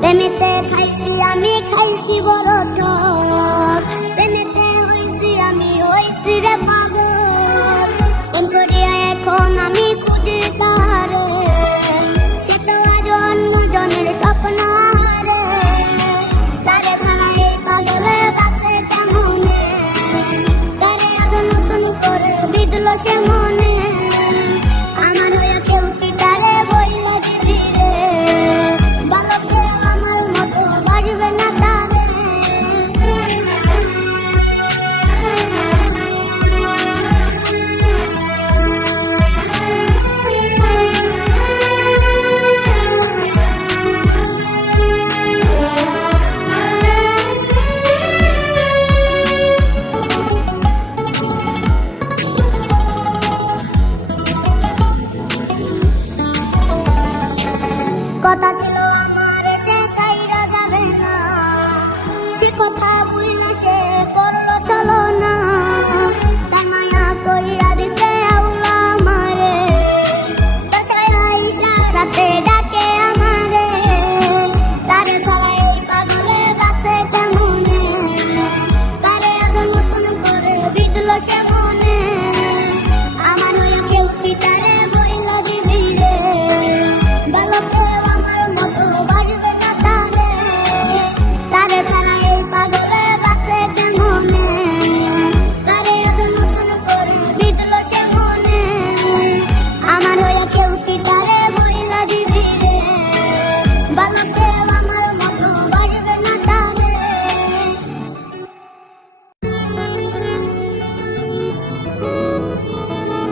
প্রেমেতে খাইছি আমি খাইছি বড় ঠক প্রেমেতে হইছি আমি হইছি রে পাগল এম করিয়া এখন আমি খুঁজি তাহারে সে তো আজ অন্য জনের স্বপ্ন হারে তারে ছাড়া এই পাগলে বাঁচে কেমনে তারে আজ নতুন করে বিদল সে